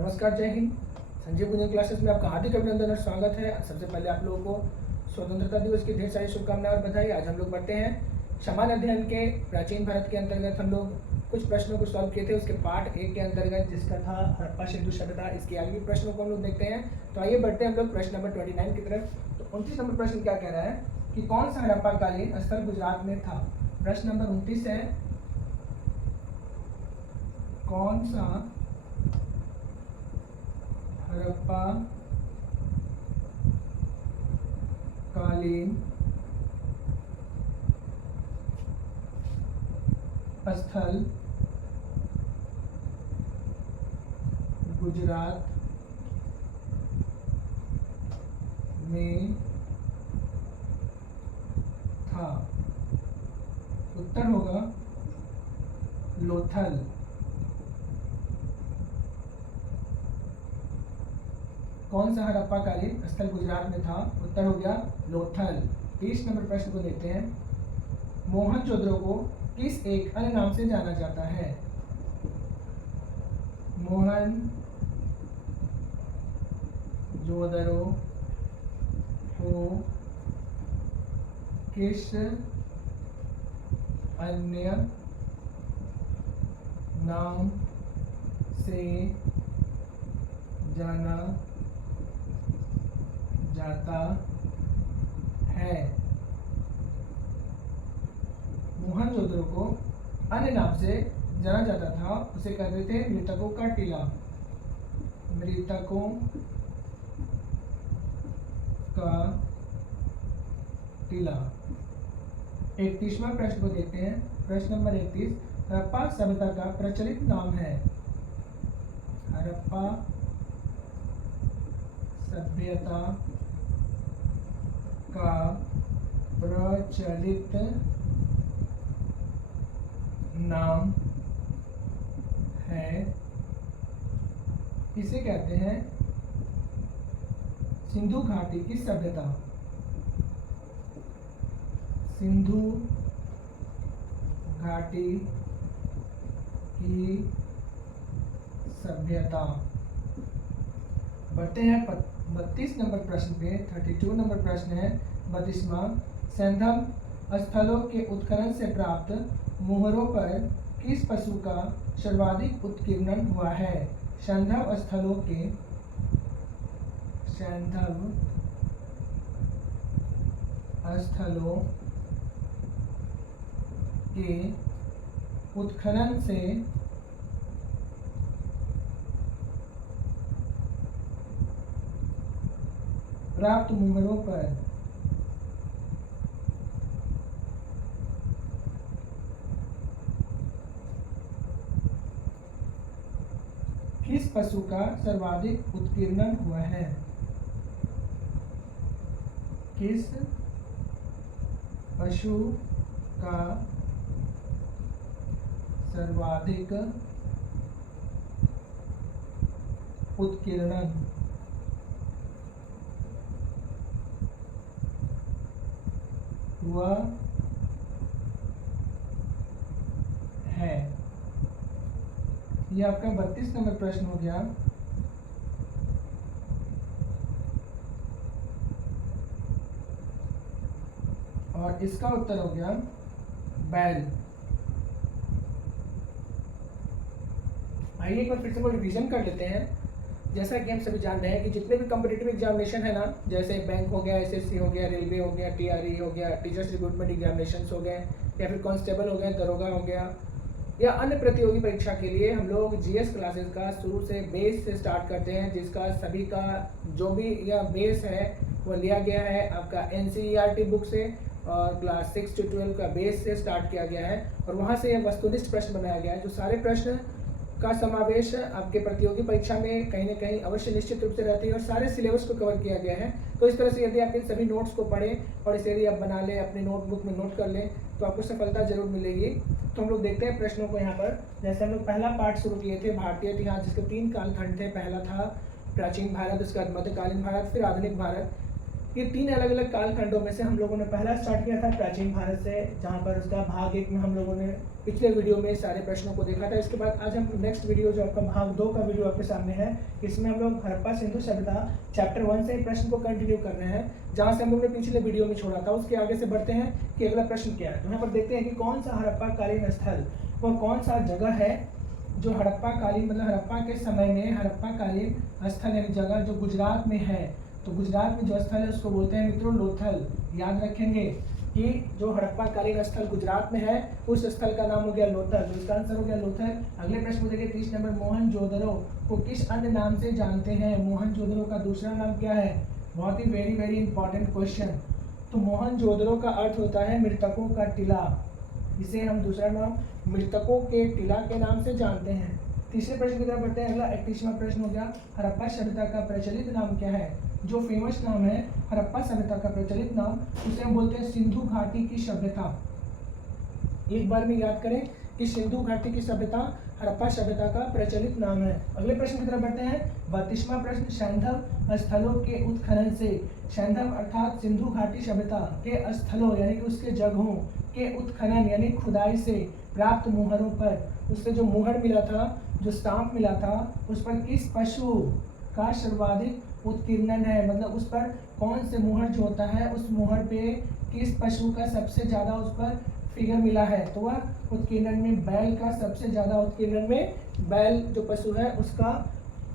नमस्कार, जय हिंद। संजीव गुंजन क्लासेस में आपका हार्दिक अभिनंदन और स्वागत है। सबसे पहले आप लोगों को स्वतंत्रता दिवस की ढेर सारी शुभकामनाएं और बधाई। आज हम लोग बढ़ते हैं सामान्य अध्ययन के प्राचीन भारत के अंतर्गत हम लोग कुछ प्रश्नों को सॉल्व किए थे। उसके पार्ट 1 के अंतर्गत जिसका था हड़प्पा सिंधु सभ्यता, इसके आगे के प्रश्नों को हम लोग देखते हैं। तो आइए बढ़ते हैं हम लोग प्रश्न नंबर 29 की तरफ। तो 29 नंबर प्रश्न क्या कह रहा है कि कौन सा हड़प्पा कालीन स्थल गुजरात में था। प्रश्न नंबर 29 है, कौन सा हड़प्पा कालीन स्थल गुजरात में था। उत्तर होगा लोथल। कौन सा हड़प्पा कालीन स्थल गुजरात में था। उत्तर हो गया लोथल। 30 नंबर प्रश्न को देखते हैं। मोहनजोदड़ो को किस एक अन्य नाम से जाना जाता है। मोहनजोदड़ो को किस अन्य नाम से जाना जाता है। मोहनजोदड़ो को अन्य नाम से जाना जाता था, उसे कहते थे मृतकों का टीला। मृतकों का टीला। 31वां प्रश्न को देखते हैं। प्रश्न नंबर 31, हड़प्पा सभ्यता का प्रचलित नाम है। हड़प्पा सभ्यता का प्रचलित नाम है, इसे कहते हैं सिंधु घाटी की सभ्यता। सिंधु घाटी की सभ्यता। बढ़ते हैं 32 नंबर प्रश्न पे। 32 नंबर प्रश्न है 32वां, सैंधव स्थलों के उत्खनन से प्राप्त मोहरों पर किस पशु का सर्वाधिक उत्कीर्णन हुआ है। सैंधव स्थलों के उत्खनन से प्राप्त मोहरों पर किस पशु का सर्वाधिक उत्कीर्णन हुआ है। किस पशु का सर्वाधिक उत्कीर्णन हुआ है। यह आपका 32 नंबर प्रश्न हो गया। और इसका उत्तर हो गया बैल। आइए एक बार फिर से वो रिवीजन कर लेते हैं। जैसा कि हम सभी जान रहे हैं कि जितने भी कॉम्पिटिटिव एग्जामिनेशन है ना, जैसे बैंक हो गया, एसएससी हो गया, रेलवे हो गया, टीआरई हो गया, टीचर्स रिक्रूटमेंट एग्जामिनेशन हो गए, या फिर कांस्टेबल हो गया, दरोगा हो गया, या अन्य प्रतियोगी परीक्षा के लिए हम लोग जीएस क्लासेस का शुरू से बेस से स्टार्ट करते हैं, जिसका सभी का जो भी यह बेस है वो लिया गया है आपका एनसीईआरटी बुक से, और क्लास 6 से 12 का बेस से स्टार्ट किया गया है, और वहाँ से यह वस्तुनिष्ठ प्रश्न बनाया गया है। जो सारे प्रश्न का समावेश आपके प्रतियोगी परीक्षा में कहीं ना कहीं अवश्य निश्चित रूप से रहती है, और सारे सिलेबस को कवर किया गया है। तो इस तरह से यदि आप इन सभी नोट्स को पढ़ें और इसे यदि आप बना लें, अपने नोटबुक में नोट कर लें, तो आपको सफलता जरूर मिलेगी। तो हम लोग देखते हैं प्रश्नों को यहाँ पर। जैसे हम लोग पहला पार्ट शुरू किए थे भारतीय इतिहास, जिसके 3 कालखंड थे। पहला था प्राचीन भारत, उसके बाद मध्यकालीन भारत, फिर आधुनिक भारत। ये 3 अलग अलग कालखंडों में से हम लोगों ने पहला स्टार्ट किया था प्राचीन भारत से, जहाँ पर उसका भाग 1 में हम लोगों ने पिछले वीडियो में सारे प्रश्नों को देखा था। इसके बाद आज हम नेक्स्ट वीडियो जो आपका भाग 2 का वीडियो आपके सामने है, इसमें हम लोग हड़प्पा सिंधु सभ्यता चैप्टर 1 से प्रश्न को कंटिन्यू कर रहे हैं, जहाँ से हम लोग ने पिछले वीडियो में छोड़ा था। उसके आगे से बढ़ते हैं कि अगला प्रश्न क्या है। तो यहाँ पर देखते हैं कि कौन सा हड़प्पा कालीन स्थल, वह कौन सा जगह है जो हड़प्पा कालीन मतलब हड़प्पा के समय में हड़प्पा कालीन स्थल यानी जगह जो गुजरात में है। तो गुजरात में जो स्थल है उसको बोलते हैं मित्रों लोथल। याद रखेंगे कि जो हड़प्पा कालीन स्थल गुजरात में है उस स्थल का नाम हो गया लोथल। तो इसका आंसर हो गया लोथल। अगले प्रश्न को देखिए 30 नंबर, मोहनजोदड़ो को किस अन्य नाम से जानते हैं? मोहनजोदड़ो का दूसरा नाम क्या है? बहुत ही वेरी इंपॉर्टेंट क्वेश्चन। तो मोहनजोदड़ो का अर्थ होता है मृतकों का टीला। इसे हम दूसरा नाम मृतकों के टीला के नाम से जानते हैं। तीसरे प्रश्न की तरफ बढ़ते हैं। अगला 31वां प्रश्न हो गया, हड़प्पा सभ्यता का प्रचलित नाम क्या है? जो फेमस नाम है हड़प्पा सभ्यता का प्रचलित नाम, उसे हम बोलते हैं सिंधु घाटी की सभ्यता। एक बार में याद करें कि सिंधु घाटी की सभ्यता हड़प्पा सभ्यता का प्रचलित नाम है। अगले प्रश्न की तरफ बढ़ते हैं। 32वां प्रश्न, सैंधव स्थलों के उत्खनन से, सैंधव अर्थात सिंधु घाटी सभ्यता के स्थलों यानी कि उसके जगहों के उत्खनन यानी खुदाई से प्राप्त मुहरों पर, उससे जो मुहर मिला था, जो स्टाम्प मिला था, उस पर किस पशु का सर्वाधिक उत्कीर्णन है? मतलब उस पर कौन से मुहर जो होता है उस मुहर पे किस पशु का सबसे ज्यादा उस पर फिगर मिला है? तो वह उत्कीर्णन में बैल का सबसे ज्यादा उत्कीर्णन में बैल जो पशु है उसका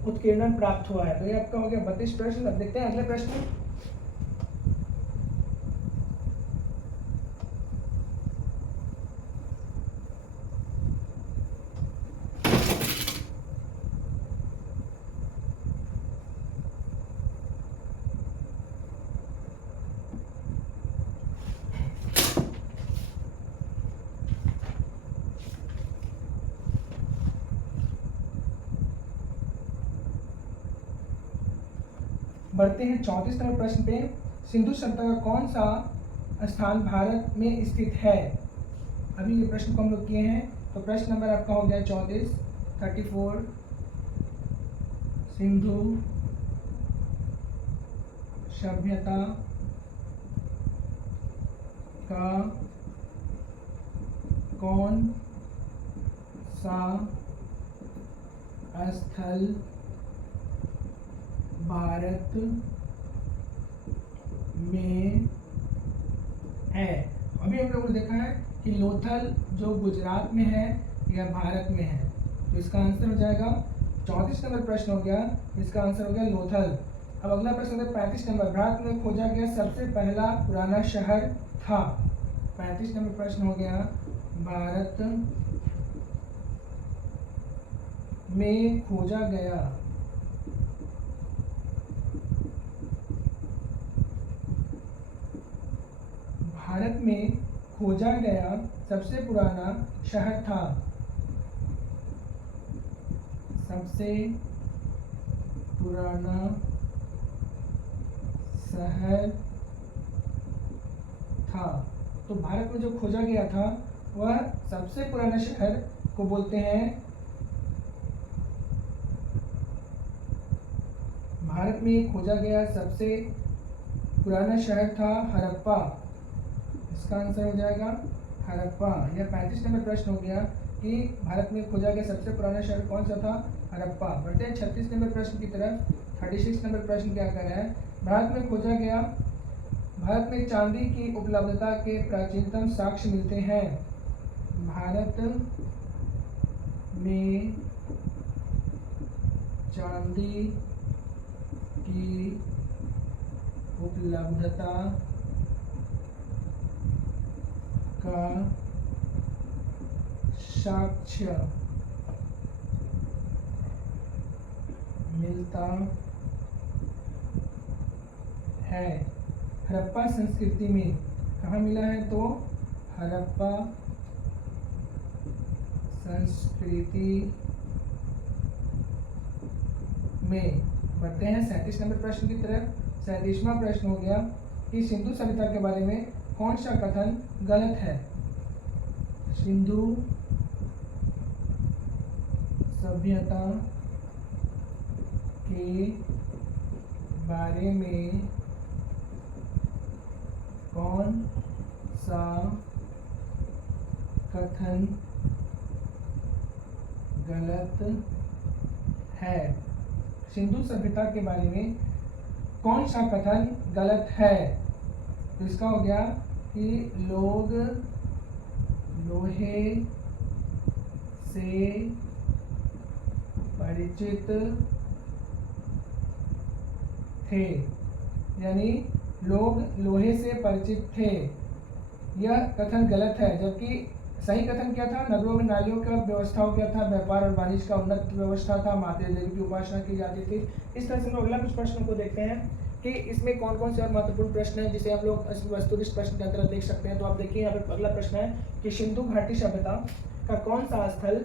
उत्कीर्णन प्राप्त हुआ है। तो ये आपका हो गया 32 प्रश्न। अब देखते हैं अगले प्रश्न। बढ़ते हैं 34 नंबर प्रश्न पे। सिंधु सभ्यता का कौन सा स्थान भारत में स्थित है? अभी ये प्रश्न को हम लोग किए हैं। तो प्रश्न नंबर आपका हो गया 34 सिंधु सभ्यता का कौन सा स्थल भारत में है? अभी हम लोगों ने देखा है कि लोथल जो गुजरात में है या भारत में है। तो इसका आंसर हो जाएगा 34 नंबर प्रश्न हो गया, इसका आंसर हो गया लोथल। अब अगला प्रश्न है 35 नंबर, भारत में खोजा गया सबसे पहला पुराना शहर था। 35 नंबर प्रश्न हो गया, भारत में खोजा गया भारत में खोजा गया सबसे पुराना शहर था। सबसे पुराना शहर था। तो भारत में जो खोजा गया था वह सबसे पुराना शहर को बोलते हैं, भारत में खोजा गया सबसे पुराना शहर था हड़प्पा। इसका आंसर हो जाएगा हड़प्पा। यह 35 नंबर प्रश्न हो गया कि भारत में खोजा गया सबसे पुराना शहर कौन सा था? हड़प्पा। बढ़ते हैं 36 नंबर प्रश्न की तरफ। 36 नंबर प्रश्न क्या कर रहा है? भारत में खोजा गया, भारत में चांदी की उपलब्धता के प्राचीनतम साक्ष्य मिलते हैं। भारत में चांदी की उपलब्धता का साक्ष्य मिलता है हड़प्पा संस्कृति में। कहाँ मिला है? तो हड़प्पा संस्कृति में। बढ़ते हैं 37 नंबर प्रश्न की तरफ। 37वां प्रश्न हो गया कि सिंधु सभ्यता के बारे में कौन सा कथन गलत है? सिंधु सभ्यता के बारे में कौन सा कथन गलत है? सिंधु सभ्यता के बारे में कौन सा कथन गलत है? तो इसका हो गया कि लोग लोहे से परिचित थे, यानी लोग लोहे से परिचित थे, यह कथन गलत है। जबकि सही कथन क्या था? नगरों में नालियों का व्यवस्था हो गया था, व्यापार और वाणिज्य का उन्नत व्यवस्था था, माता देवी की उपासना की जाती थी। इस तरह से हम अगला कुछ प्रश्नों को देखते हैं कि इसमें कौन कौन से और महत्वपूर्ण प्रश्न हैं जिसे हम लोग वस्तुनिष्ठ प्रश्न के अंतर्गत देख सकते हैं। तो आप देखिए यहाँ पे अगला प्रश्न है कि सिंधु घाटी सभ्यता का कौन सा स्थल,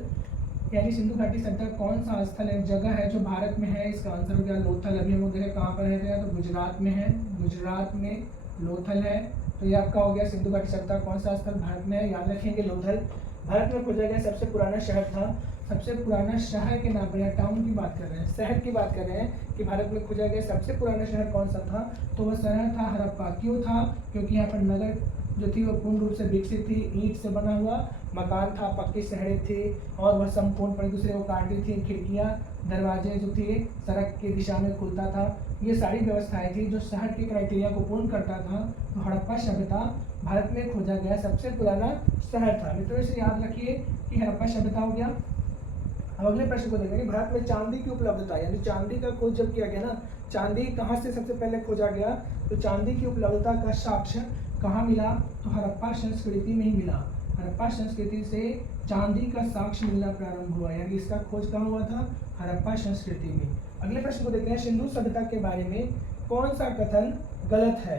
यानी सिंधु घाटी सभ्यता कौन सा स्थल है, जगह है जो भारत में है? इसका आंसर हो गया लोथल। अभी हम लोग देखें कहाँ पर है, तो गुजरात में है, गुजरात में लोथल है। तो ये आपका हो गया सिंधु घाटी सभ्यता कौन सा स्थल भारत में है, याद रखेंगे लोथल। भारत में खोजा गया सबसे पुराना शहर था, सबसे पुराना शहर के नाम पर, या टाउन की बात कर रहे हैं, शहर की बात कर रहे हैं कि भारत में खोजा गया सबसे पुराना शहर कौन सा था? तो वह शहर था हड़प्पा। क्यों था? क्योंकि यहाँ पर नगर जो थी वो पूर्ण रूप से विकसित थी, ईंट से बना हुआ मकान था, पक्की शहरें थी और वह संपूर्ण पर दूसरे को काटती थी, खिड़कियाँ दरवाजे जो थे सड़क की दिशा में खुलता था। ये सारी व्यवस्थाएं थी जो शहर के क्राइटेरिया को पूर्ण करता था। तो हड़प्पा सभ्यता भारत में खोजा गया सबसे पुराना शहर था। मित्रों इसे याद रखिए कि हड़प्पा सभ्यता हो गया। अब अगले प्रश्न को देखेंगे, भारत में चांदी की उपलब्धता, यानी चांदी का खोज जब किया गया ना, चांदी कहाँ से सबसे पहले खोजा गया? तो चांदी की उपलब्धता का साक्ष्य कहाँ मिला? तो हड़प्पा संस्कृति में ही मिला। हड़प्पा संस्कृति से चांदी का साक्ष्य मिलना प्रारंभ हुआ, यानी इसका खोज कहाँ हुआ था? हड़प्पा संस्कृति में। अगले प्रश्न को देखते हैं, सिंधु सभ्यता के बारे में कौन सा कथन गलत है?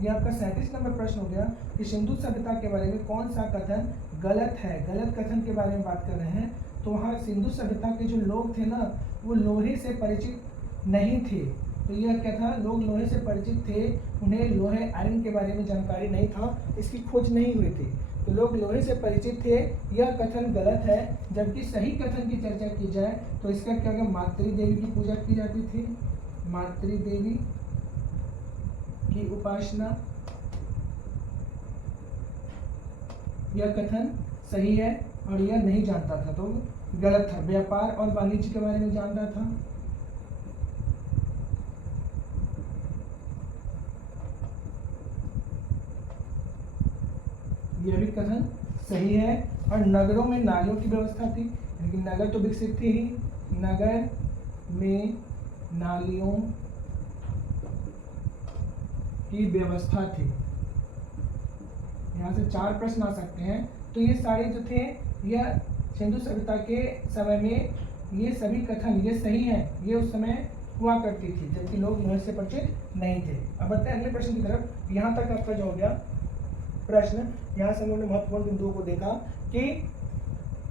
ये आपका 37 नंबर प्रश्न हो गया कि सिंधु सभ्यता के बारे में कौन सा कथन गलत है। गलत कथन के बारे में बात कर रहे हैं। तो वहाँ सिंधु सभ्यता के जो लोग थे ना, वो लोहे से परिचित नहीं थे। तो यह क्या था? लोग लोहे से परिचित थे, उन्हें लोहे आयरन के बारे में जानकारी नहीं था, इसकी खोज नहीं हुई थी। तो लोग लोहे से परिचित थे, यह कथन गलत है। जबकि सही कथन की चर्चा की जाए तो इसका क्या क्या? मातृ देवी की पूजा की जाती थी, मातृ देवी की उपासना, यह कथन सही है। और यह नहीं जानता था तो गलत था। व्यापार और वाणिज्य के बारे में जानता था, यह भी कथन सही है। और नगरों में नालियों की व्यवस्था थी, लेकिन नगर तो विकसित थी ही, नगर में नालियों की व्यवस्था थी। यहाँ से 4 प्रश्न आ सकते हैं। तो ये सारे जो थे यह सिंधु सभ्यता के समय में ये सभी कथन ये सही हैं, ये उस समय हुआ करती थी जबकि लोग लोहे से परिचित नहीं थे। अब बढ़ते हैं अगले प्रश्न की तरफ। यहाँ तक आपका जो हो गया प्रश्न, यहाँ से हम लोगों ने महत्वपूर्ण बिंदुओं को देखा कि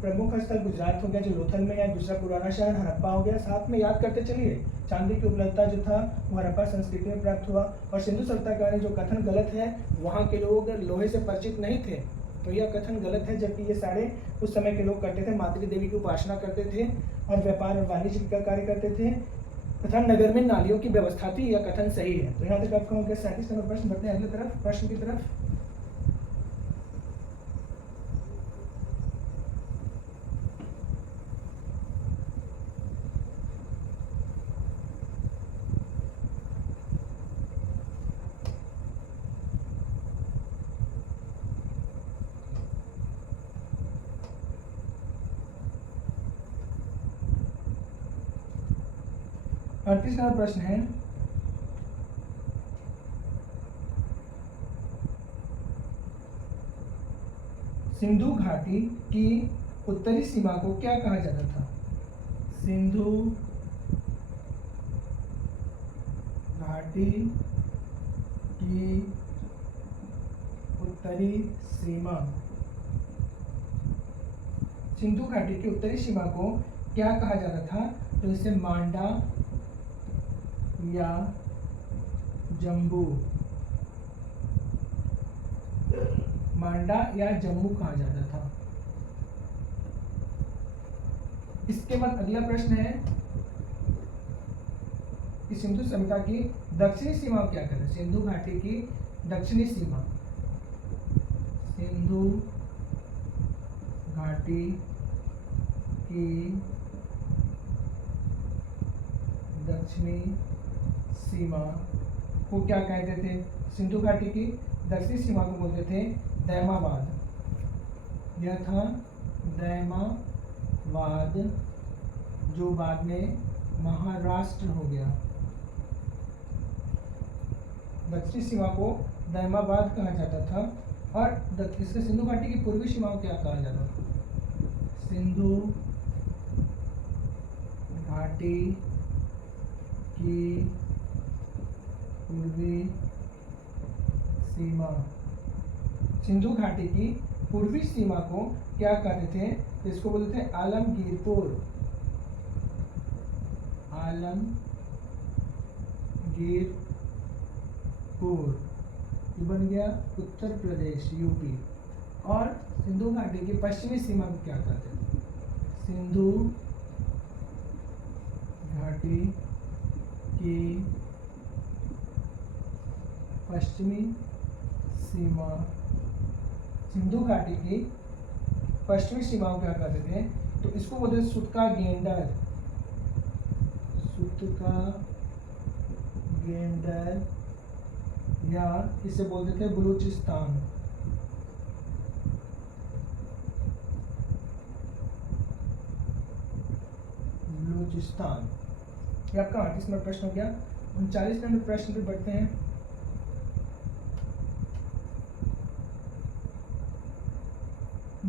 प्रमुख स्थल गुजरात हो गया जो लोथल में है, दूसरा पुराना शहर हड़प्पा हो गया। साथ में याद करते चलिए चांदी की उपलब्धता जो था वो हड़प्पा संस्कृति में प्राप्त हुआ। और सिंधु सभ्यता के जो कथन गलत है, वहाँ के लोग लोहे से परिचित नहीं थे, तो यह कथन गलत है। जबकि ये सारे उस समय के लोग करते थे, मातृ देवी की उपासना करते थे और व्यापार और वाणिज्य का कार्य करते थे तथा नगर में नालियों की व्यवस्था थी, यह कथन सही है। तो यहाँ तक आपका हो गया 37 नंबर प्रश्न। बढ़ते हैं अगले तरफ प्रश्न की तरफ। अड़तीस नंबर प्रश्न है, सिंधु घाटी की उत्तरी सीमा को क्या कहा जाता था? सिंधु घाटी की उत्तरी सीमा, सिंधु घाटी की उत्तरी सीमा को क्या कहा जाता था? तो इसे मांडा या जम्बू, मांडा या जम्मू कहा जाता था। इसके बाद अगला प्रश्न है कि सिंधु सभ्यता की दक्षिणी सीमा क्या करें? सिंधु घाटी की दक्षिणी सीमा सिंधु घाटी की दक्षिणी सीमा को क्या कहते थे? सिंधु घाटी की दक्षिणी सीमा को बोलते थे दैमाबाद। यह था दैमाबाद, जो बाद में महाराष्ट्र हो गया। दक्षिणी सीमा को दैमाबाद कहा जाता था। और इसके सिंधु घाटी की पूर्वी सीमा को क्या कहा जाता था? सिंधु घाटी की पूर्वी सीमा, सिंधु घाटी की पूर्वी सीमा को क्या कहते थे? इसको बोलते थे आलमगीरपुर। आलमगीरपुर ये बन गया उत्तर प्रदेश, यूपी। और सिंधु घाटी की पश्चिमी सीमा को क्या कहते थे? सिंधु घाटी की पश्चिमी सीमा, सिंधु घाटी की पश्चिमी सीमा को क्या कहते थे? तो इसको बोलते थे सुतका गेंडर। सुतका गेंडर, या इसे बोलते थे बलूचिस्तान। बलूचिस्तान। ये आपका 38 नंबर प्रश्न हो गया। 39 नंबर प्रश्न पे बढ़ते हैं।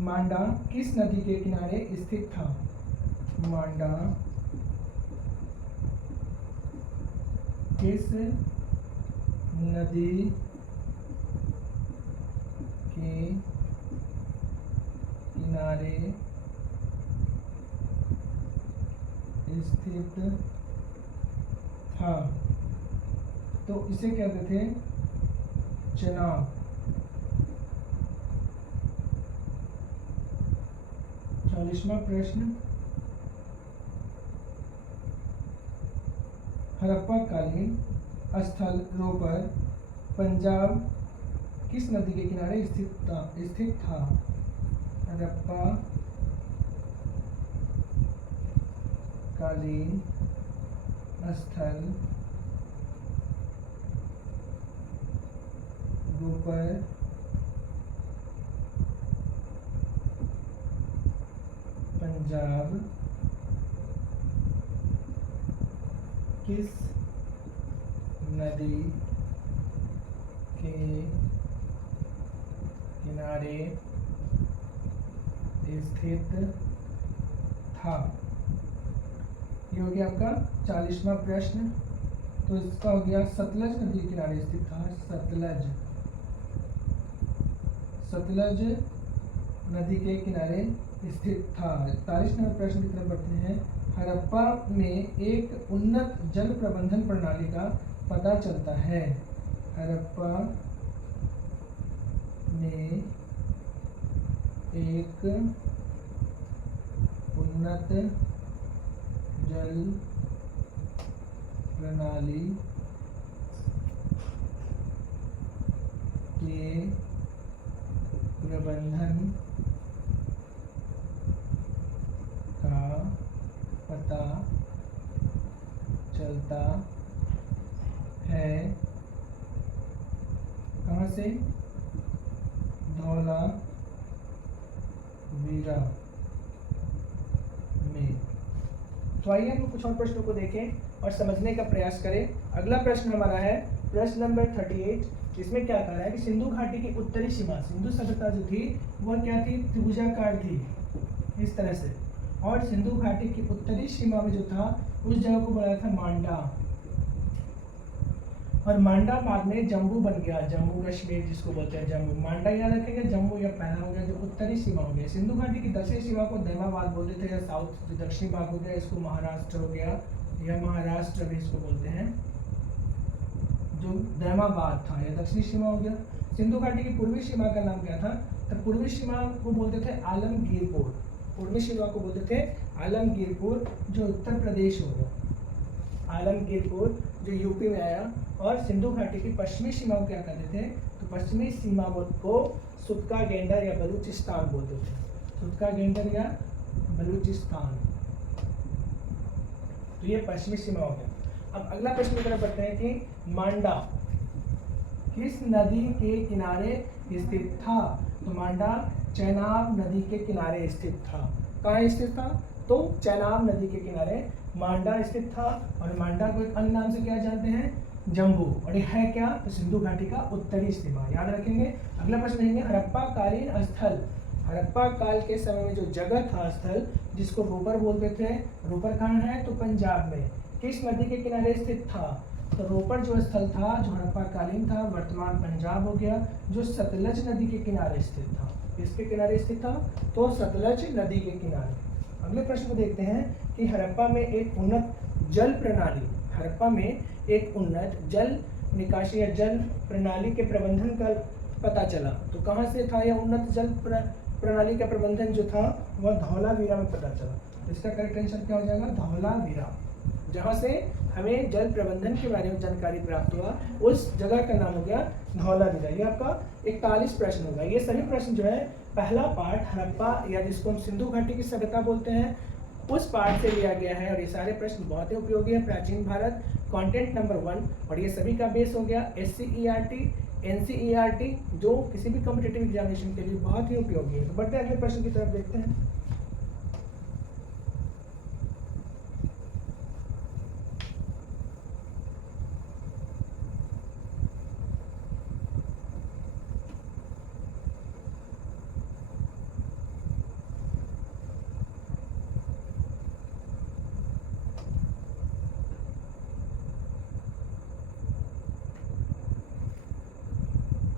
मांडा किस नदी के किनारे स्थित था? मांडा किस नदी के किनारे स्थित था? तो इसे कहते थे चेनाब। 40वां प्रश्न, हड़प्पा कालीन स्थल रोपर पंजाब किस नदी के किनारे स्थित था? हड़प्पा कालीन स्थल रोपर पंजाब किस नदी के किनारे स्थित था? ये हो गया आपका 40वां प्रश्न। तो इसका हो गया सतलज नदी के किनारे स्थित था। सतलज नदी के किनारे स्थित था। 41 नंबर प्रश्न की तरफ बढ़ते हैं। हड़प्पा में एक उन्नत जल प्रबंधन प्रणाली का पता चलता है। हड़प्पा में एक उन्नत जल प्रणाली के प्रबंधन का पता चलता है। कहाँ से? धौलावीरा में। तो आइए हम कुछ और प्रश्नों को देखें और समझने का प्रयास करें। अगला प्रश्न हमारा है प्रश्न नंबर 38। इसमें क्या कह रहा है कि सिंधु घाटी की उत्तरी सीमा, सिंधु सभ्यता जो थी वह क्या थी? त्रिभुजाकार थी, इस तरह से। और सिंधु घाटी की उत्तरी सीमा में जो था उस जगह को बनाया था मांडा। और मांडा बाद में जम्मू बन गया, जम्मू कश्मीर जिसको बोलते हैं जम्मू। मांडा याद रखेंगे, जम्मू या पहला हो गया जो उत्तरी सीमा हो गया। सिंधु घाटी की दक्षिणी सीमा को दैमाबाद बोलते थे, या साउथ जो दक्षिणी भाग हो गया इसको महाराष्ट्र हो गया, या महाराष्ट्र भी इसको बोलते हैं। जो दैमाबाद था या दक्षिणी सीमा हो गया। सिंधु घाटी की पूर्वी सीमा का नाम क्या था? तो पूर्वी सीमा को बोलते थे आलमगीरपुर। पूर्वी सीमा को बोलते थे आलमगीरपुर, जो उत्तर प्रदेश हो गया। आलमगीरपुर जो यूपी में आया, और सिंधु घाटी की पश्चिमी सीमा को क्या कहते थे, तो पश्चिमी सीमा को सुतका गेंडर या बलूचिस्तान बोलते थे, सुतका गेंडर या बलूचिस्तान। तो ये पश्चिमी सीमा हो गया। अब अगला प्रश्न की तरफ बढ़ते हैं कि मांडा किस नदी के किनारे स्थित था, तो मांडा चेनाब नदी के किनारे स्थित था। कहाँ स्थित था, तो चेनाब नदी के किनारे मांडा स्थित था, और मांडा को एक अन्य नाम से क्या जानते हैं, जम्बू, और यह है क्या, तो सिंधु घाटी का उत्तरी सीमा, याद रखेंगे। अगला प्रश्न देखेंगे हड़प्पा कालीन स्थल, हड़प्पा काल के समय में जो जगह था स्थल जिसको रोपर बोलते थे, रोपर कहाँ है, तो पंजाब में, किस नदी के किनारे स्थित था, तो रोपर जो स्थल था जो हड़प्पा कालीन था वर्तमान पंजाब हो गया, जो सतलज नदी के किनारे स्थित था। किसके किनारे स्थित था, तो सतलज नदी के किनारे। अगले प्रश्न को देखते हैं कि हड़प्पा में एक उन्नत जल प्रणाली, हड़प्पा में एक उन्नत जल निकासी या जल प्रणाली के प्रबंधन का पता चला, तो कहाँ से था यह उन्नत जल प्रणाली का प्रबंधन जो था वह धौलावीरा में पता चला। इसका करेक्ट आंसर क्या हो जाएगा, धौलावीरा। जहाँ से हमें जल प्रबंधन के बारे में जानकारी प्राप्त हुआ उस जगह का नाम हो गया धौलावीरा। ये आपका 41 प्रश्न होगा। ये सभी प्रश्न जो है पहला पार्ट हड़प्पा या जिसको हम सिंधु घाटी की सभ्यता बोलते हैं उस पार्ट से लिया गया है, और ये सारे प्रश्न बहुत ही उपयोगी है। प्राचीन भारत कंटेंट नंबर 1, और ये सभी का बेस हो गया SCERT NCERT जो किसी भी कॉम्पिटिटिव एग्जामिनेशन के लिए बहुत ही उपयोगी है। तो बढ़ते हैं अगले प्रश्न की तरफ देखते हैं।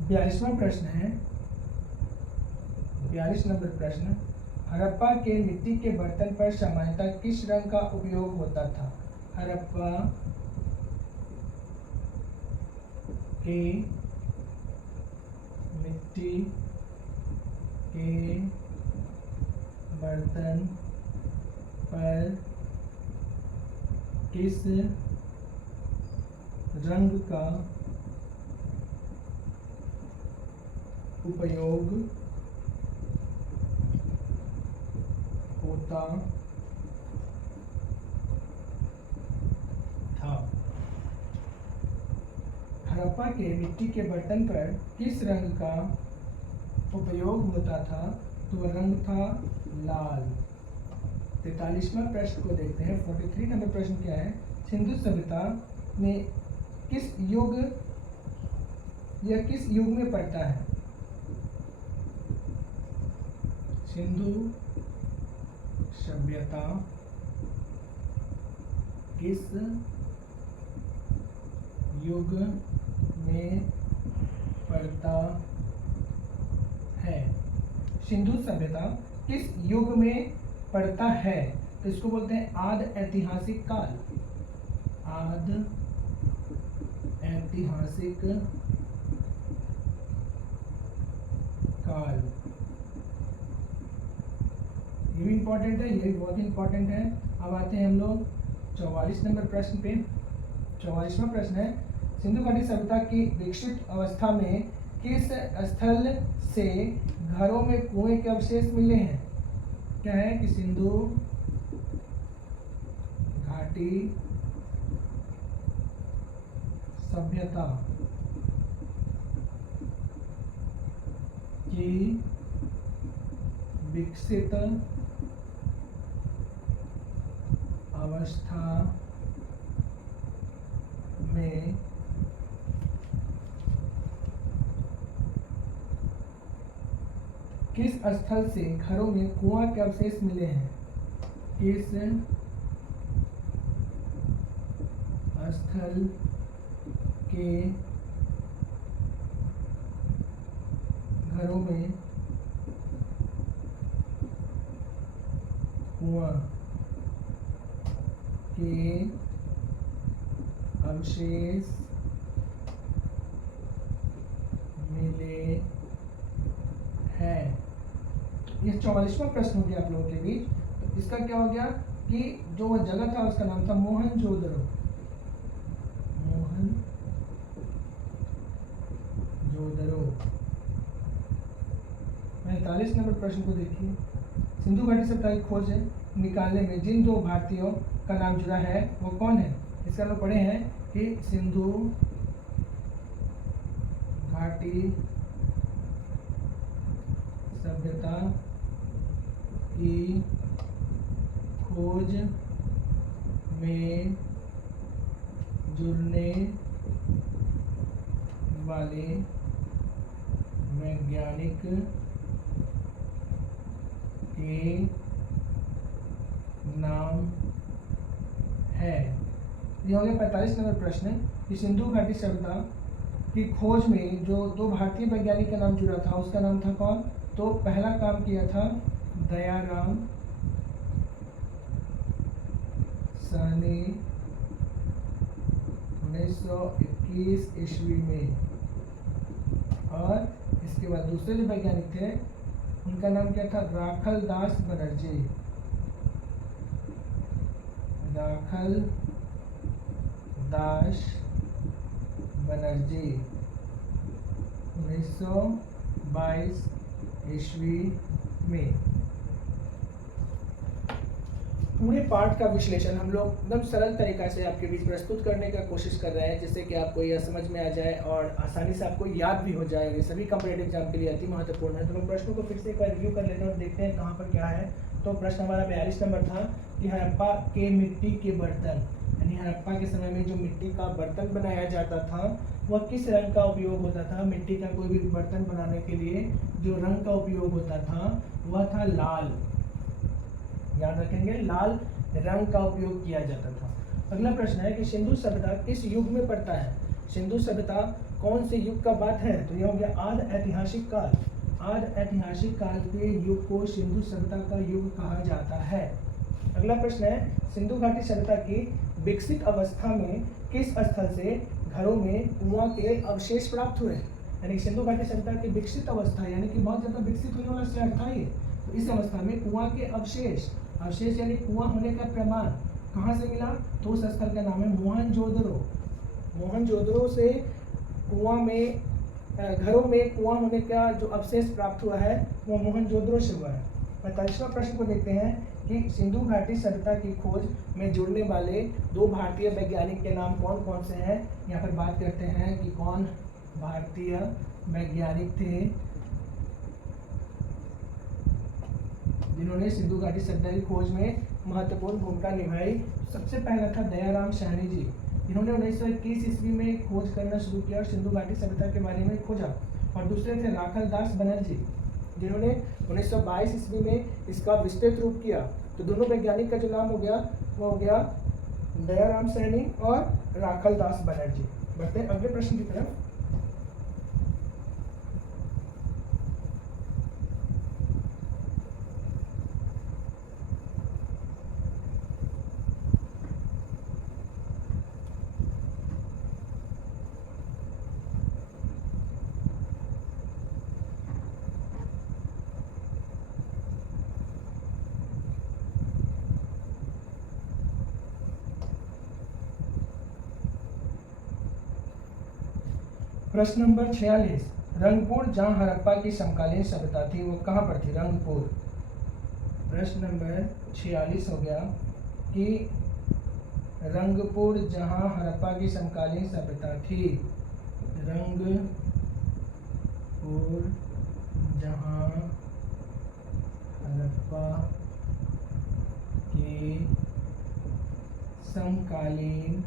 बयालीसवां प्रश्न है, 42 नंबर प्रश्न, हड़प्पा के मिट्टी के बर्तन पर सामान्यतः किस रंग का उपयोग होता था। हड़प्पा के मिट्टी के बर्तन पर किस रंग का उपयोग होता था। हड़प्पा के मिट्टी के बर्तन पर किस रंग का उपयोग होता था, तो वह रंग था लाल। 43वां प्रश्न को देखते हैं। 43 नंबर प्रश्न क्या है, सिंधु सभ्यता में किस युग या किस युग में पड़ता है। सिंधु सभ्यता किस युग में पड़ता है। सिंधु सभ्यता किस युग में पड़ता है, तो इसको बोलते हैं आदि ऐतिहासिक काल। आदि ऐतिहासिक काल, ये भी इम्पोर्टेंट है, ये भी बहुत इंपॉर्टेंट है। अब आते हैं हम लोग 44 नंबर प्रश्न पे। 44वां प्रश्न है, सिंधु घाटी सभ्यता की विकसित अवस्था में किस स्थल से घरों में कुएं के अवशेष मिले हैं। क्या है कि सिंधु घाटी सभ्यता की विकसित अवस्था में किस स्थल से घरों में कुआं के अवशेष मिले हैं। किस स्थल के घरों में कुआं के अवशेष मिले हैं। ये 44वां प्रश्न हो गया आप लोगों के बीच। तो इसका क्या हो गया कि जो वह जगह था उसका नाम था मोहनजोदड़ो। 45 नंबर प्रश्न को देखिए। सिंधु घाटी सभ्यता की खोज निकालने में जिन दो भारतीयों का नाम जुड़ा है वो कौन है? इसका हम लोग पढ़े हैं कि सिंधु घाटी सभ्यता की खोज में जुड़ने वाले वैज्ञानिक के नाम है। ये हो गया 45 नंबर प्रश्न कि सिंधु घाटी सभ्यता की खोज में जो दो भारतीय वैज्ञानिक का नाम जुड़ा था उसका नाम था कौन? तो पहला काम किया था दयाराम साहनी 1921 ईस्वी में, और इसके बाद दूसरे जो वैज्ञानिक थे उनका नाम क्या था? राखल दास बनर्जी। राखल दास बनर्जी 1922 ईस्वी में। पूरे पाठ का विश्लेषण हम लोग एकदम सरल तरीका से आपके बीच प्रस्तुत करने का कोशिश कर रहे हैं, जिससे कि आपको यह समझ में आ जाए और आसानी से आपको याद भी हो जाए। ये सभी कॉम्पिटिटिव एग्जाम के लिए अति महत्वपूर्ण है। तो हम प्रश्नों को फिर से एक बार रिव्यू कर लेते हैं और देखते हैं कहाँ पर क्या है। तो प्रश्न हमारा 42 नंबर था कि हड़प्पा के मिट्टी के बर्तन, यानी हड़प्पा के समय में जो मिट्टी का बर्तन बनाया जाता था वह किस रंग का उपयोग होता था? मिट्टी का कोई भी बर्तन बनाने के लिए जो रंग का उपयोग होता था वह था लाल। याद रखेंगे, लाल रंग का उपयोग किया जाता था। अगला प्रश्न है कि सिंधु सभ्यता किस युग में पड़ता है? सिंधु सभ्यता कौन से युग का बात है? तो यह हो गया आदि ऐतिहासिक काल। आदि ऐतिहासिक काल के युग को सिंधु सभ्यता का युग कहा जाता है। अगला प्रश्न है सिंधु घाटी सभ्यता की विकसित अवस्था में किस स्थल से घरों में कुआं के अवशेष प्राप्त हुए? यानी सिंधु घाटी सभ्यता की विकसित अवस्था यानी कि बहुत ज़्यादा विकसित होने वाला शहर था ये। तो इस अवस्था में कुआं के अवशेष यानी कुआं होने का प्रमाण कहाँ से मिला? तो उस स्थल का नाम है मोहनजोदड़ो। मोहनजोदड़ो से कुआं में घरों में कुआं होने का जो अवशेष प्राप्त हुआ है वो मोहनजोदड़ो से हुआ है। 45वां प्रश्न को देखते हैं कि सिंधु घाटी सभ्यता की खोज में जुड़ने वाले दो भारतीय वैज्ञानिक के नाम कौन कौन से हैं। यहाँ पर बात करते हैं कि कौन भारतीय वैज्ञानिक थे जिन्होंने सिंधु घाटी सभ्यता की खोज में महत्वपूर्ण भूमिका निभाई। सबसे पहला था दयाराम साहनी जी, जिन्होंने 1921 ईस्वी में खोज करना शुरू किया और सिंधु घाटी सभ्यता के बारे में खोजा। और दूसरे थे राखल दास बनर्जी, जिन्होंने 1922 ईस्वी में इसका विस्तृत रूप किया। तो दोनों वैज्ञानिक का जो नाम हो गया वो हो गया दयाराम साहनी और राखल दास बनर्जी। बढ़ते हैं अगले प्रश्न की तरफ। प्रश्न नंबर 46, रंगपुर जहाँ हड़प्पा की समकालीन सभ्यता थी वो कहाँ पर थी? रंगपुर। प्रश्न नंबर 46 हो गया कि रंगपुर जहाँ हड़प्पा की समकालीन सभ्यता थी। रंगपुर जहाँ हड़प्पा की समकालीन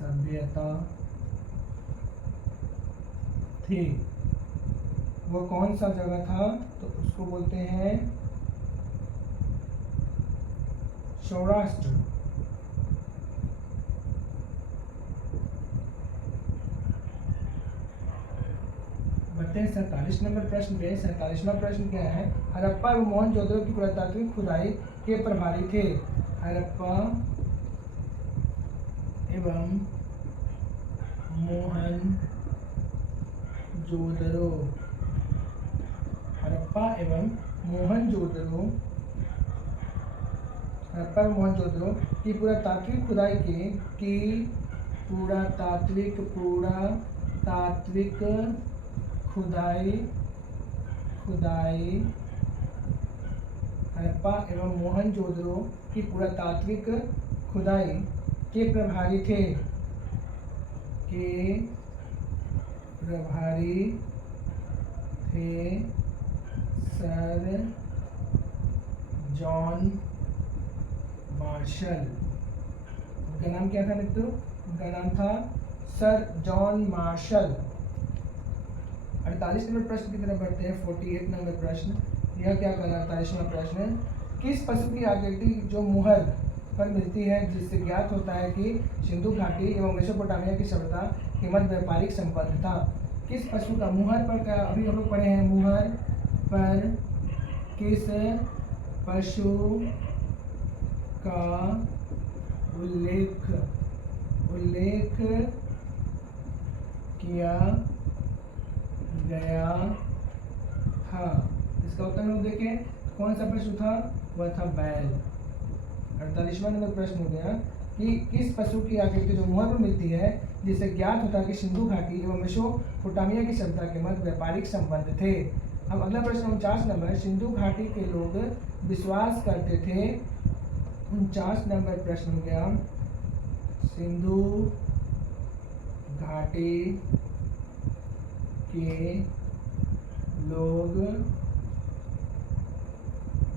सभ्यता थी वो कौन सा जगह था? तो उसको बोलते हैं सौराष्ट्र। बढ़ते हैं 47 नंबर प्रश्न पे। 47वां प्रश्न क्या है? हड़प्पा एवं मोहनजोदड़ो की पुरातात्विक खुदाई के प्रभारी थे। हड़प्पा एवं मोहनजोदड़ो, हड़प्पा एवं मोहनजोदड़ो की पुरातात्विक खुदाई हड़प्पा एवं मोहनजोदड़ो की पुरातात्विक खुदाई के प्रभारी थे सर जॉन मार्शल। उनका नाम क्या था मित्रों? उनका नाम था सर जॉन मार्शल। 48 नंबर प्रश्न की तरफ बढ़ते हैं। 48 नंबर प्रश्न यह क्या कर रहा? 48वां प्रश्न, किस पशु की आकृति जो मुहर पर मिलती है जिससे ज्ञात होता है कि सिंधु घाटी एवं मेसोपोटामिया की सभ्यता के मध्य व्यापारिक संबंध था? किस पशु का मुहर पर का अभी हम लोग पढ़े हैं, मुहर पर किस पशु का उल्लेख किया गया था? इसका उत्तर हम देखें, कौन सा पशु था? वह था बैल। 48वां नंबर प्रश्न हो गया कि किस पशु की आकृति जो मुहर पर मिलती है जिससे ज्ञात होता है कि सिंधु घाटी एवं मेसोपोटामिया की सभ्यता के मध्य व्यापारिक संबंध थे। अब अगला प्रश्न 49 नंबर, सिंधु घाटी के लोग विश्वास करते थे। 49 नंबर प्रश्न हो गया, सिंधु घाटी के लोग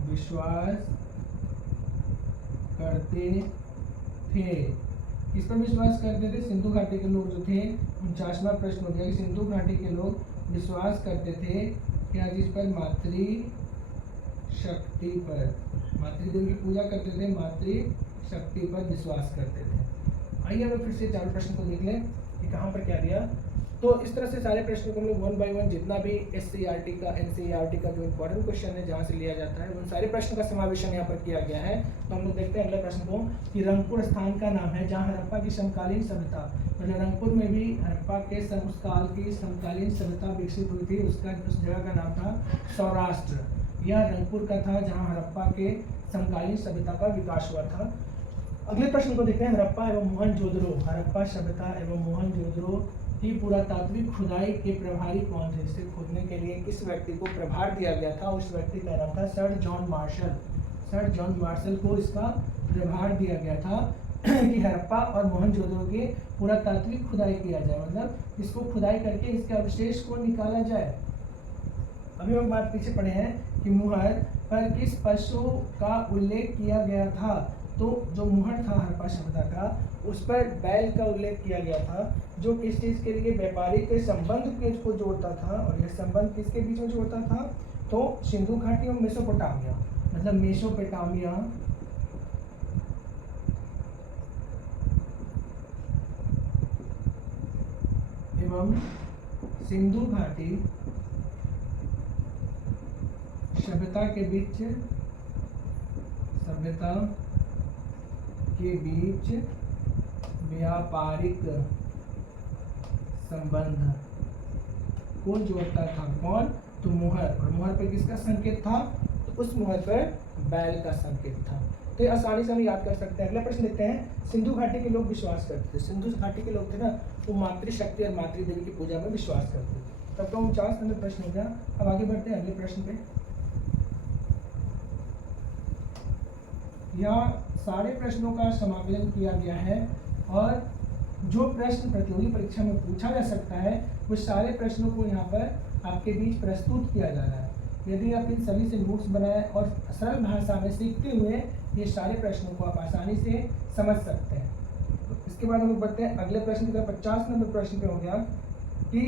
विश्वास करते थे। किस पर विश्वास करते थे? सिंधु घाटी के लोग जो थे। 49वां प्रश्न हो गया कि सिंधु घाटी के लोग विश्वास करते थे क्या? जिस पर? मातृशक्ति पर। मातृदेव की पूजा करते थे, मातृशक्ति पर विश्वास करते थे। आइए हम फिर से चारों प्रश्न को देख लें कि कहाँ पर क्या दिया। तो इस तरह से सारे प्रश्नों को हम लोग 1 बाय 1 जितना भी SCERT का NCERT का जो इम्पोर्टेंट क्वेश्चन है जहाँ से लिया जाता है उन सारे प्रश्नों का समावेशन यहाँ पर किया गया है। तो हम लोग देखते हैं अगले प्रश्न को कि रंगपुर स्थान का नाम है जहाँ हड़प्पा की समकालीन सभ्यता, मतलब रंगपुर में भी हड़प्पा के उस काल की समकालीन सभ्यता विकसित हुई थी। उस जगह का नाम था सौराष्ट्र। यह रंगपुर का था जहाँ हड़प्पा के समकालीन सभ्यता का विकास हुआ था। अगले प्रश्न को देखते हैं, हड़प्पा एवं मोहनजोदड़ो, हड़प्पा सभ्यता एवं मोहनजोदड़ो की पुरातात्विक खुदाई के प्रभारी कौन थे? इसे खोदने के लिए किस व्यक्ति को प्रभार दिया गया था? उस व्यक्ति का नाम था sir John Marshall. Sir John Marshall को इसका प्रभार दिया गया था कि हड़प्पा और मोहनजोदड़ो के पुरातात्विक खुदाई किया जाए, मतलब इसको खुदाई करके इसके अवशेष को निकाला जाए। अभी हम बात पीछे पढ़े हैं कि मुहर पर किस पशु का उल्लेख किया गया था? तो जो मुहर था हड़प्पा सभ्यता का उस पर बैल का उल्लेख किया गया था, जो किस चीज़ के लिए? व्यापारिक संबंध के को जोड़ता था। और यह संबंध किसके बीच में जोड़ता था? तो सिंधु घाटी और मेसोपोटामिया, मतलब मेसोपोटामिया एवं सिंधु घाटी सभ्यता के बीच व्यापारिक संबंध को जोड़ता था। कौन? तो मुहर। और मुहर पर किसका संकेत था? तो उस मुहर पर बैल का संकेत था। तो ये आसानी से हम याद कर सकते हैं। अगला प्रश्न देखते हैं, सिंधु घाटी के लोग विश्वास करते थे। सिंधु घाटी के लोग थे ना, वो मातृशक्ति और मातृदेवी की पूजा में विश्वास करते थे। तब तो 49 नंबर प्रश्न हो गया। अब आगे बढ़ते हैं अगले प्रश्न पे। यहाँ सारे प्रश्नों का समाकलन किया गया है और जो प्रश्न प्रतियोगी परीक्षा में पूछा जा सकता है वो सारे प्रश्नों को यहाँ पर आपके बीच प्रस्तुत किया जा रहा है। यदि आप इन सभी से नोट्स बनाएं और सरल भाषा में सीखते हुए ये सारे प्रश्नों को आप आसानी से समझ सकते हैं। तो इसके बाद हम लोग बढ़ते हैं अगले प्रश्न की तरफ। 50 नंबर प्रश्न पे हो गया कि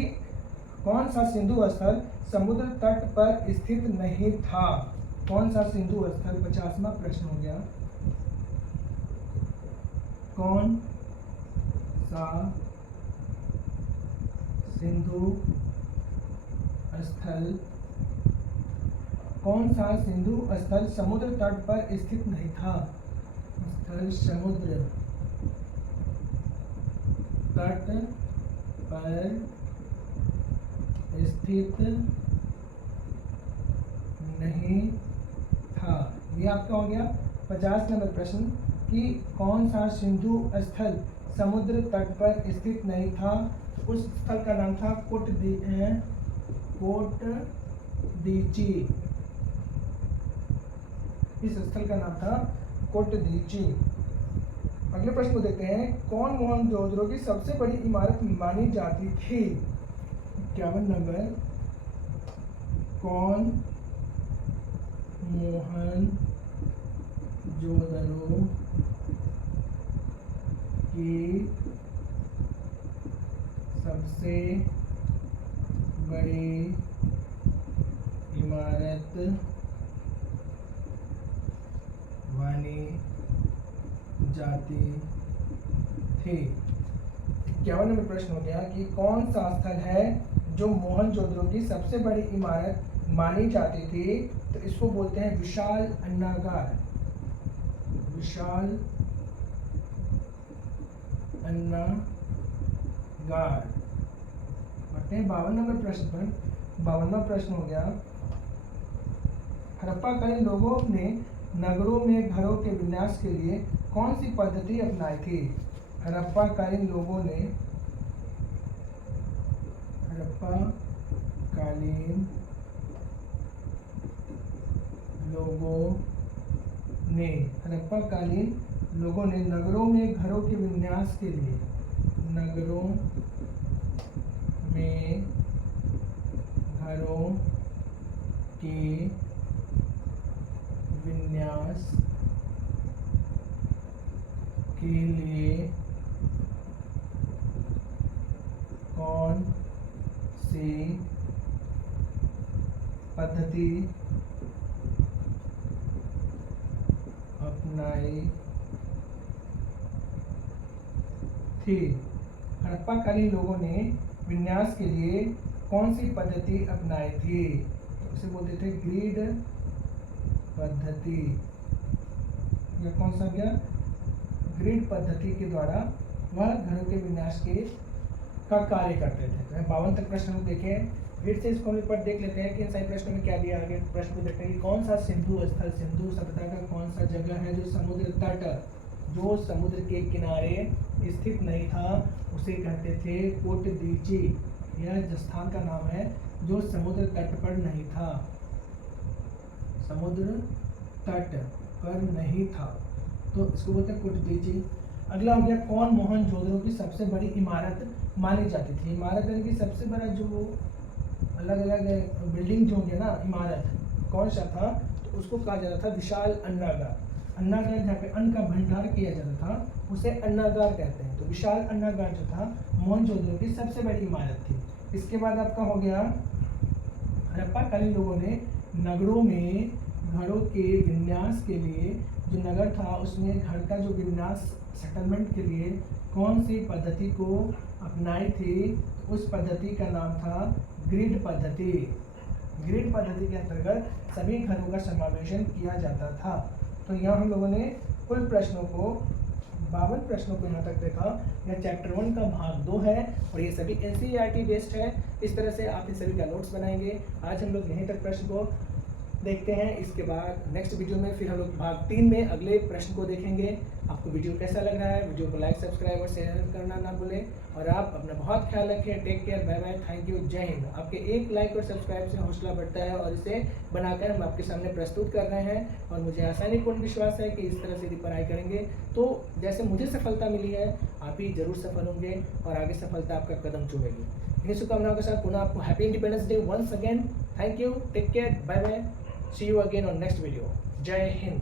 कौन सा सिंधु स्थल समुद्र तट पर स्थित नहीं था? कौन सा सिंधु स्थल? 50वां प्रश्न हो गया, कौन सा सिंधु स्थल समुद्र तट पर स्थित नहीं था? स्थल समुद्र तट पर स्थित नहीं था। ये आपका हो गया 50 नंबर प्रश्न कि कौन सा सिंधु स्थल समुद्र तट पर स्थित नहीं था? उस स्थल का नाम था कोटदीची, इस स्थल का नाम था कोटदीची। अगले प्रश्न को देखते हैं, कौन मोहनजोदड़ो की सबसे बड़ी इमारत मानी जाती थी? 51 नंबर, कौन मोहनजोदड़ो की सबसे बड़ी इमारत मानी जाती थी? 51 नंबर प्रश्न हो गया कि कौन सा स्थल है जो मोहनजोदड़ो की सबसे बड़ी इमारत मानी जाती थी? तो इसको बोलते हैं विशाल अन्नागार। विशाल अन्नागार। बढ़ते हैं 52 नंबर प्रश्न पर। 52वां प्रश्न हो गया, हड़प्पाकालीन लोगों ने नगरों में घरों के विन्यास के लिए कौन सी पद्धति अपनाई थी? हड़प्पाकालीन लोगों ने नगरों में घरों के विन्यास के लिए कौन सी पद्धति अपनाई थी? हड़प्पाकालीन लोगों ने विन्यास के लिए कौन सी पद्धति अपनाई थी? उसे बोलते थे ग्रिड पद्धति। यह कौन सा गया? ग्रिड पद्धति के द्वारा वह घरों के विन्यास का कार्य करते थे। तो 52 तक प्रश्न हम देखें, फिर से इसको पर देख लेते हैं कि इन सभी प्रश्नों में क्या दिया आगे। प्रश्न को देखते हैं कि कौन सा सिंधु स्थल, सिंधु सभ्यता का कौन सा जगह है जो समुद्र तट, जो समुद्र के किनारे स्थित नहीं था, उसे कहते थे कोटदीची। यह स्थान का नाम है जो समुद्र तट पर नहीं था, समुद्र तट पर नहीं था, तो इसको बोलते हैं कोटदीची। अगला हो गया, कौन मोहनजोदड़ो की सबसे बड़ी इमारत मानी जाती थी? इमारत यानी कि सबसे बड़ा जो अलग अलग बिल्डिंग जो होंगे ना, इमारत कौन सा था? तो उसको कहा जाता था विशाल अन्नागार। अन्नागार जहाँ पे अन्न का भंडार किया जाता था उसे अन्नागार कहते हैं। तो विशाल अन्नागार जो था मोहनजोदड़ो की सबसे बड़ी इमारत थी। इसके बाद आपका हो गया, हड़प्पाकालीन लोगों ने नगरों में घरों के विन्यास के लिए, जो नगर था उसमें घर का जो विन्यास सेटलमेंट के लिए कौन सी पद्धति को अपनाई थी? उस पद्धति का नाम था ग्रिड पद्धति। ग्रिड पद्धति के अंतर्गत सभी घरों का समावेशन किया जाता था। तो यहाँ हम लोगों ने कुल प्रश्नों को 52 प्रश्नों को यहाँ तक देखा। यह चैप्टर 1 का भाग 2 है और ये सभी NCERT बेस्ड है। इस तरह से आप इन सभी का नोट्स बनाएंगे। आज हम लोग यहीं तक प्रश्न को देखते हैं। इसके बाद नेक्स्ट वीडियो में फिर हम लोग भाग 3 में अगले प्रश्न को देखेंगे। आपको वीडियो कैसा लग रहा है? वीडियो को लाइक, सब्सक्राइब और शेयर करना ना भूलें। और आप अपना बहुत ख्याल रखें। Take care, bye bye, thank you, जय हिंद। आपके एक लाइक और सब्सक्राइब से हौसला बढ़ता है और इसे बनाकर हम आपके सामने प्रस्तुत कर रहे हैं। और मुझे आसानीपूर्ण विश्वास है कि इस तरह से यदि पढ़ाई करेंगे तो जैसे मुझे सफलता मिली है, आप भी जरूर सफल होंगे और आगे सफलता आपका कदम चूमेगी। इन्हीं शुभकामनाओं के साथ पुनः आपको happy independence day once again. Thank you, take care, bye bye, see you again on next video. जय हिंद।